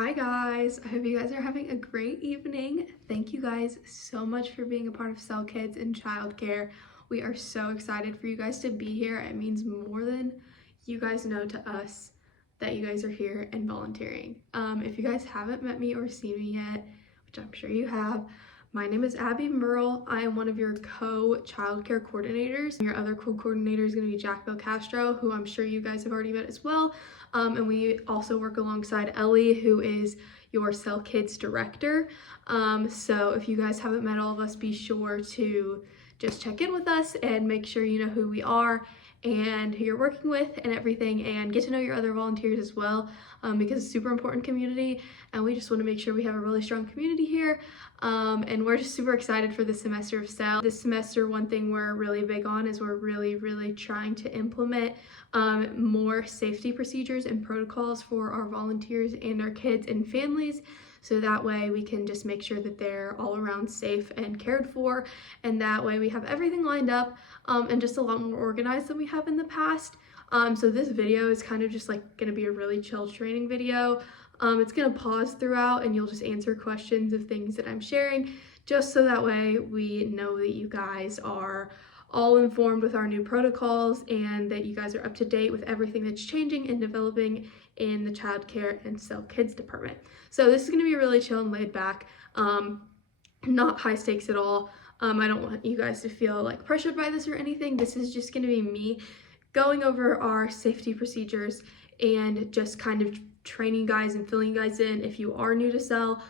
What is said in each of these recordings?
Hi guys, I hope you guys are having a great evening. Thank you guys so much for being a part of Cell Kids and Childcare. We are so excited for you guys to be here. It means more than you guys know to us that you guys are here and volunteering. If you guys haven't met me or seen me yet, which I'm sure you have, my name is Abby Merle. I am one of your co-childcare coordinators. Your other co-coordinator is going to be Jack Bell Castro, who I'm sure you guys have already met as well. And we also work alongside Ellie, who is your Cell Kids director. So if you guys haven't met all of us, be sure to just check in with us and make sure you know who we are and who you're working with and everything, and get to know your other volunteers as well, because it's a super important community and we just want to make sure we have a really strong community here. And we're just super excited for this semester of Cell. This semester, one thing we're really big on is we're really trying to implement more safety procedures and protocols for our volunteers and our kids and families, so that way we can just make sure that they're all around safe and cared for, and that way we have everything lined up and just a lot more organized than we have in the past. So this video is kind of just like gonna be a really chill training video. It's gonna pause throughout and you'll just answer questions of things that I'm sharing, just so that way we know that you guys are all informed with our new protocols and that you guys are up to date with everything that's changing and developing in the childcare and Cell Kids department. So this is going to be really chill and laid back, not high stakes at all. I don't want you guys to feel like pressured by this or anything. This is just going to be me going over our safety procedures and just kind of training you guys and filling you guys in if you are new to Cell.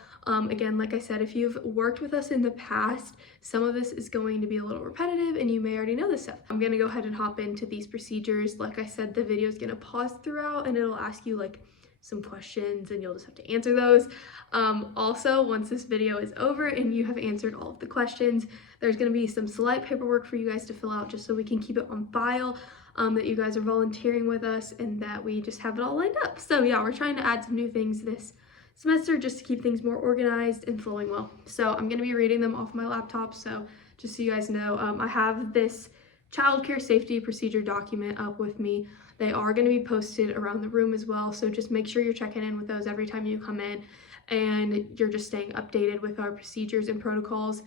Again, like I said, if you've worked with us in the past, some of this is going to be a little repetitive and you may already know this stuff. I'm gonna go ahead and hop into these procedures. Like I said, the video is gonna pause throughout and it'll ask you like some questions and you'll just have to answer those. Also, once this video is over and you have answered all of the questions, there's gonna be some slight paperwork for you guys to fill out just so we can keep it on file, that you guys are volunteering with us and that we just have it all lined up. So yeah, we're trying to add some new things this semester just to keep things more organized and flowing well. So I'm going to be reading them off my laptop, so just so you guys know, I have this childcare safety procedure document up with me. They are going to be posted around the room as well, so just make sure you're checking in with those every time you come in and you're just staying updated with our procedures and protocols,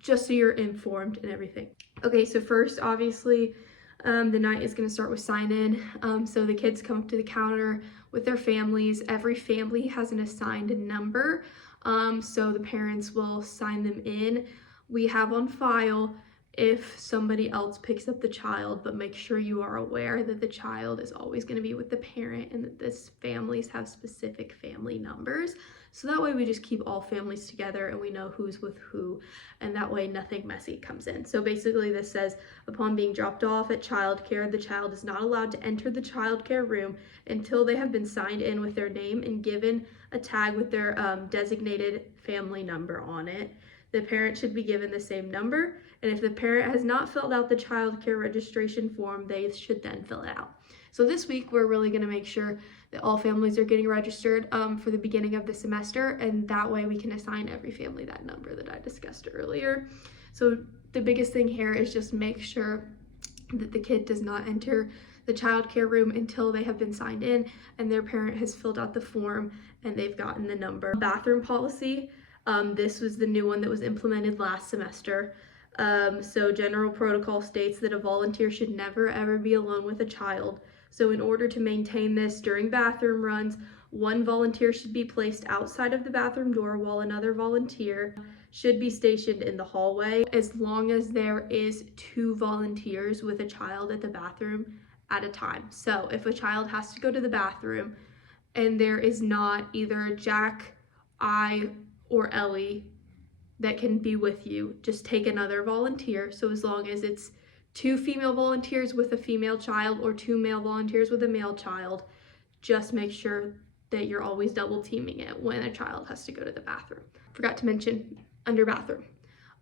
just so you're informed and everything. Okay, so first, obviously, the night is going to start with sign in. So the kids come up to the counter with their families. Every family has an assigned number, so the parents will sign them in. We have on file if somebody else picks up the child, but make sure you are aware that the child is always going to be with the parent and that this families have specific family numbers. So that way we just keep all families together and we know who's with who, and that way nothing messy comes in. So basically this says, upon being dropped off at childcare, the child is not allowed to enter the childcare room until they have been signed in with their name and given a tag with their designated family number on it. The parent should be given the same number, and if the parent has not filled out the childcare registration form, they should then fill it out. So this week, we're really going to make sure that all families are getting registered for the beginning of the semester, and that way we can assign every family that number that I discussed earlier. So the biggest thing here is just make sure that the kid does not enter the childcare room until they have been signed in and their parent has filled out the form and they've gotten the number. Bathroom policy. This was the new one that was implemented last semester. So general protocol states that a volunteer should never ever be alone with a child. So in order to maintain this during bathroom runs, one volunteer should be placed outside of the bathroom door while another volunteer should be stationed in the hallway, as long as there is 2 volunteers with a child at the bathroom at a time. So if a child has to go to the bathroom and there is not either Jack, I, or Ellie that can be with you, just take another volunteer. So as long as it's 2 female volunteers with a female child or 2 male volunteers with a male child, just make sure that you're always double teaming it when a child has to go to the bathroom. Forgot to mention under bathroom.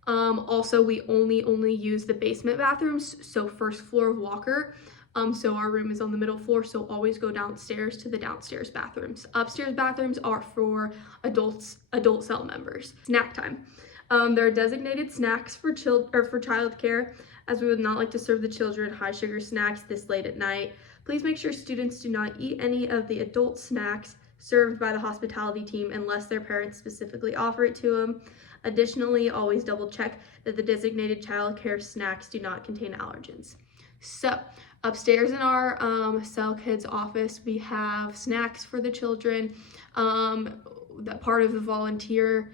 Also, we only use the basement bathrooms, so first floor of Walker. So our room is on the middle floor, so always go downstairs to the downstairs bathrooms. Upstairs bathrooms are for adult Cell members. Snack time. There are designated snacks for childcare, as we would not like to serve the children high sugar snacks this late at night. Please make sure students do not eat any of the adult snacks served by the hospitality team unless their parents specifically offer it to them. Additionally, always double check that the designated childcare snacks do not contain allergens. So upstairs in our Cell Kids office, we have snacks for the children. That part of the volunteer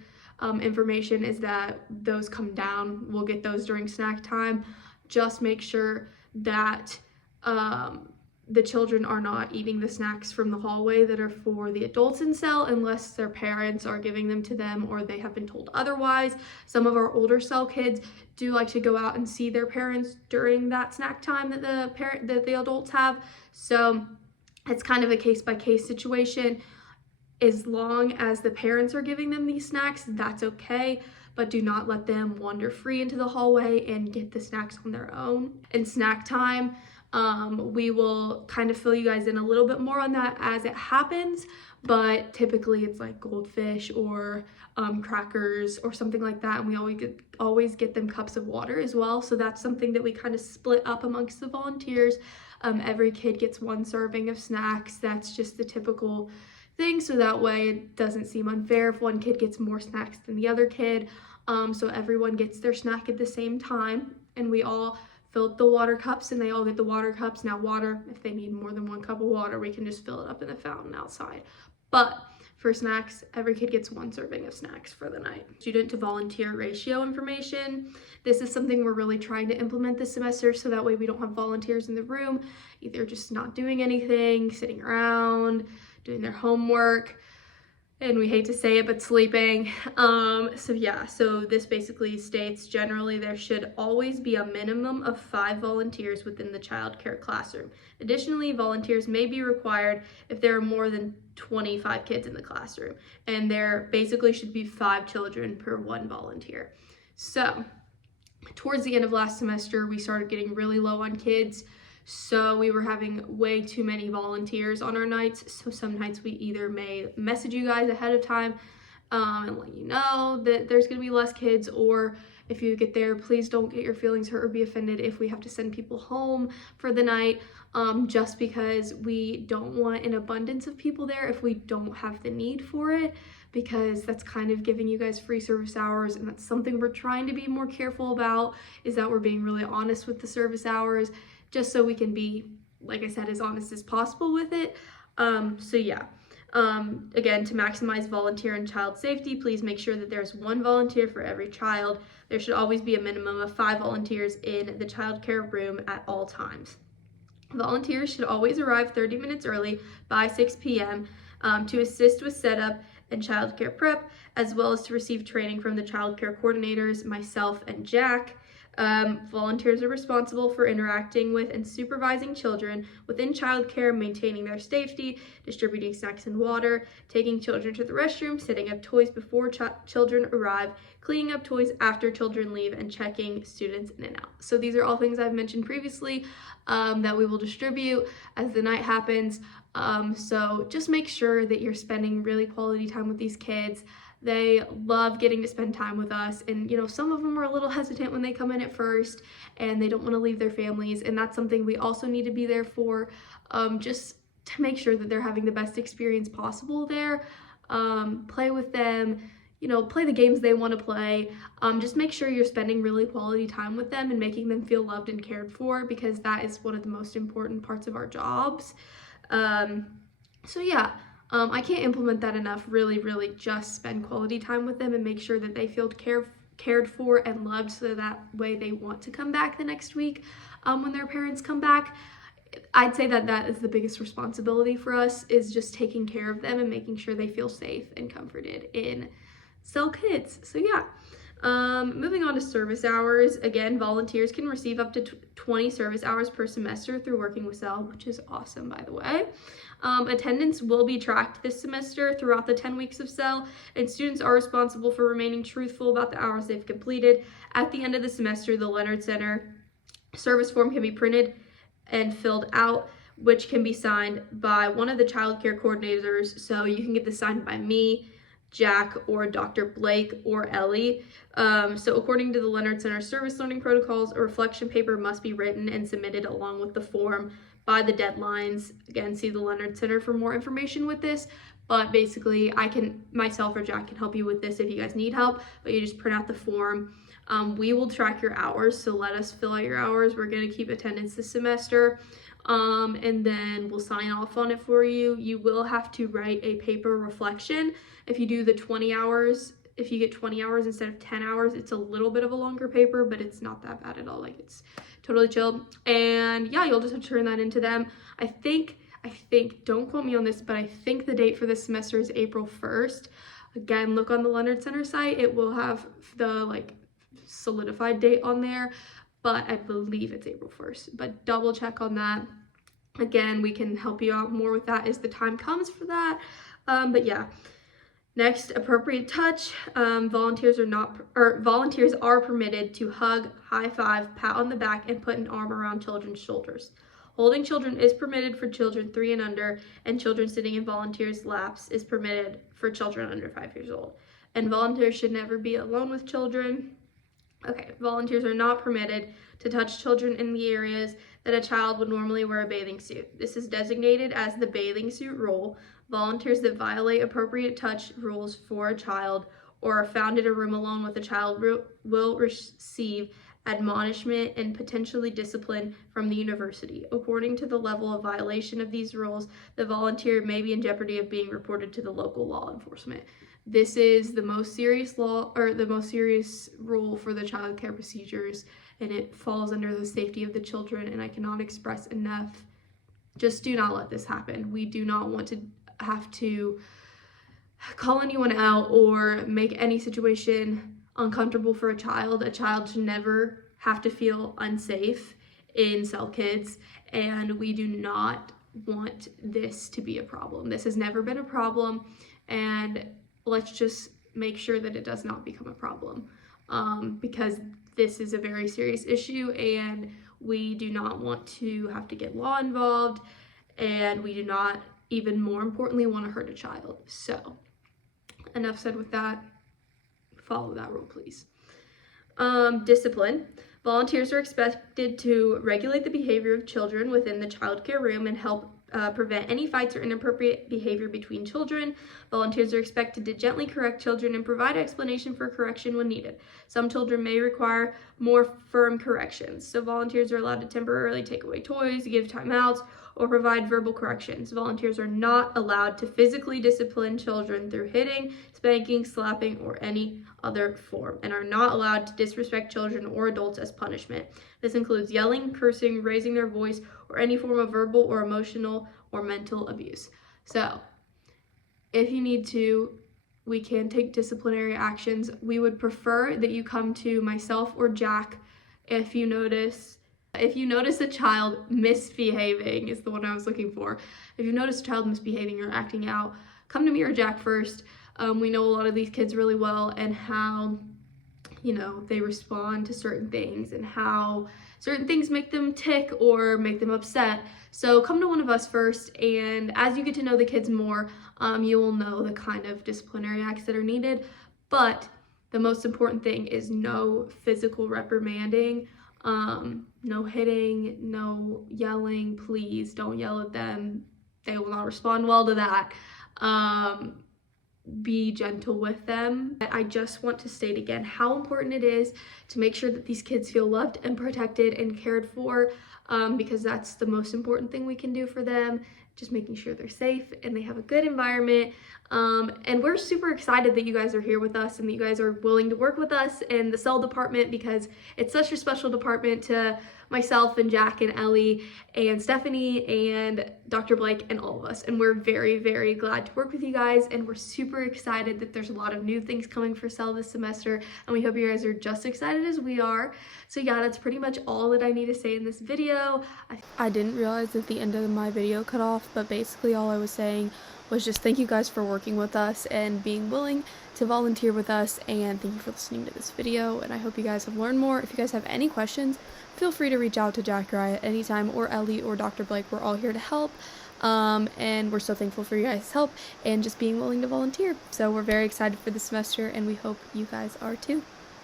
information is that those come down. We'll get those during snack time. Just make sure that the children are not eating the snacks from the hallway that are for the adults in cell unless their parents are giving them to them or they have been told otherwise. Some of our older cell kids do like to go out and see their parents during that snack time that the adults have. So it's kind of a case-by-case situation. As long as the parents are giving them these snacks, that's okay, but do not let them wander free into the hallway and get the snacks on their own. In snack time, we will kind of fill you guys in a little bit more on that as it happens, but typically it's like goldfish or crackers or something like that, and we always get them cups of water as well. So that's something that we kind of split up amongst the volunteers. Every kid gets one serving of snacks. That's just the typical thing, so that way it doesn't seem unfair if one kid gets more snacks than the other kid. So everyone gets their snack at the same time, and we all fill up the water cups and they all get the water cups. Now water, if they need more than one cup of water, we can just fill it up in the fountain outside. But for snacks, every kid gets one serving of snacks for the night. Student to volunteer ratio information. This is something we're really trying to implement this semester, so that way we don't have volunteers in the room, either just not doing anything, sitting around, doing their homework, and we hate to say it, but sleeping. So this basically states generally there should always be a minimum of 5 volunteers within the childcare classroom. Additionally, volunteers may be required if there are more than 25 kids in the classroom, and there basically should be 5 children per 1 volunteer. So towards the end of last semester, we started getting really low on kids. So we were having way too many volunteers on our nights. So some nights we either may message you guys ahead of time and let you know that there's going to be less kids, or if you get there, please don't get your feelings hurt or be offended if we have to send people home for the night, just because we don't want an abundance of people there if we don't have the need for it, because that's kind of giving you guys free service hours, and that's something we're trying to be more careful about, is that we're being really honest with the service hours, just so we can be, like I said, as honest as possible with it. Again, to maximize volunteer and child safety, please make sure that there's 1 volunteer for every child. There should always be a minimum of 5 volunteers in the childcare room at all times. Volunteers should always arrive 30 minutes early by 6 p.m. To assist with setup and childcare prep, as well as to receive training from the childcare coordinators, myself and Jack. Volunteers are responsible for interacting with and supervising children within childcare, maintaining their safety, distributing snacks and water, taking children to the restroom, setting up toys before children arrive, cleaning up toys after children leave, and checking students in and out. So these are all things I've mentioned previously that we will distribute as the night happens. So just make sure that you're spending really quality time with these kids. They love getting to spend time with us, and some of them are a little hesitant when they come in at first and they don't want to leave their families, and that's something we also need to be there for, just to make sure that they're having the best experience possible there. Play with them, play the games they want to play. Just make sure you're spending really quality time with them and making them feel loved and cared for, because that is one of the most important parts of our jobs. I can't implement that enough. Really just spend quality time with them and make sure that they feel cared for and loved, so that way they want to come back the next week when their parents come back. I'd say that is the biggest responsibility for us, is just taking care of them and making sure they feel safe and comforted in Cell Kids. Moving on to service hours. Again, volunteers can receive up to 20 service hours per semester through working with Cell, which is awesome, by the way. Attendance will be tracked this semester throughout the 10 weeks of Cell, and students are responsible for remaining truthful about the hours they've completed. At the end of the semester, the Leonard Center service form can be printed and filled out, which can be signed by one of the childcare coordinators. So you can get this signed by me, Jack, or Dr. Blake, or Ellie. So according to the Leonard Center service learning protocols, a reflection paper must be written and submitted along with the form by the deadlines. Again, see the Leonard Center for more information with this, But basically myself or Jack can help you with this if you guys need help, but you just print out the form. We will track your hours, so let us fill out your hours. We're going to keep attendance this semester, and then we'll sign off on it for you. You will have to write a paper reflection if you do the 20 hours. If you get 20 hours instead of 10 hours, it's a little bit of a longer paper, but it's not that bad at all. Like, it's totally chill. And yeah, you'll just have to turn that into them. I think, don't quote me on this, but I think the date for this semester is April 1st. Again, look on the Leonard Center site. It will have the like solidified date on there, but I believe it's April 1st, but double check on that. Again, we can help you out more with that as the time comes for that. But yeah. Next, appropriate touch. Volunteers are permitted to hug, high five, pat on the back, and put an arm around children's shoulders. Holding children is permitted for children 3 and under, and children sitting in volunteers' laps is permitted for children under 5 years old. And volunteers should never be alone with children. Okay, volunteers are not permitted to touch children in the areas that a child would normally wear a bathing suit. This is designated as the bathing suit rule. Volunteers that violate appropriate touch rules for a child or are found in a room alone with a child will receive admonishment and potentially discipline from the university. According to the level of violation of these rules, the volunteer may be in jeopardy of being reported to the local law enforcement. This is the most serious law, or the most serious rule for the child care procedures, and it falls under the safety of the children, and I cannot express enough. Just do not let this happen. We do not want to have to call anyone out or make any situation uncomfortable for a child. A child should never have to feel unsafe in Cell Kids, and we do not want this to be a problem. This has never been a problem, and let's just make sure that it does not become a problem, because this is a very serious issue, and we do not want to have to get law involved, and we do not, even more importantly, want to hurt a child. So enough said with that. Follow that rule, please. Discipline. Volunteers are expected to regulate the behavior of children within the childcare room and help prevent any fights or inappropriate behavior between children. Volunteers are expected to gently correct children and provide explanation for correction when needed. Some children may require more firm corrections, so volunteers are allowed to temporarily take away toys, give timeouts, or provide verbal corrections. Volunteers are not allowed to physically discipline children through hitting, spanking, slapping, or any other form, and are not allowed to disrespect children or adults as punishment. This includes yelling, cursing, raising their voice, or any form of verbal or emotional or mental abuse. So, if you need to, we can take disciplinary actions. We would prefer that you come to myself or Jack if you notice a child misbehaving, is the one I was looking for. If you notice a child misbehaving or acting out, come to me or Jack first. We know a lot of these kids really well, and how, they respond to certain things and how certain things make them tick or make them upset. So come to one of us first, and as you get to know the kids more, you will know the kind of disciplinary acts that are needed. But the most important thing is no physical reprimanding. No hitting, no yelling. Please don't yell at them. They will not respond well to that. Be gentle with them. I just want to state again how important it is to make sure that these kids feel loved and protected and cared for, because that's the most important thing we can do for them. Just making sure they're safe and they have a good environment. And we're super excited that you guys are here with us and that you guys are willing to work with us in the cell department, because it's such a special department to myself and Jack and Ellie and Stephanie and Dr. Blake and all of us. And we're very, very glad to work with you guys, and we're super excited that there's a lot of new things coming for cell this semester, and we hope you guys are just excited as we are. So yeah, that's pretty much all that I need to say in this video. I didn't realize that the end of my video cut off, but basically all I was saying was just thank you guys for working with us and being willing to volunteer with us, and thank you for listening to this video, and I hope you guys have learned more. If you guys have any questions, feel free to reach out to Jack or I at any time, or Ellie or Dr. Blake. We're all here to help, and we're so thankful for you guys' help and just being willing to volunteer. So we're very excited for the semester, and we hope you guys are too.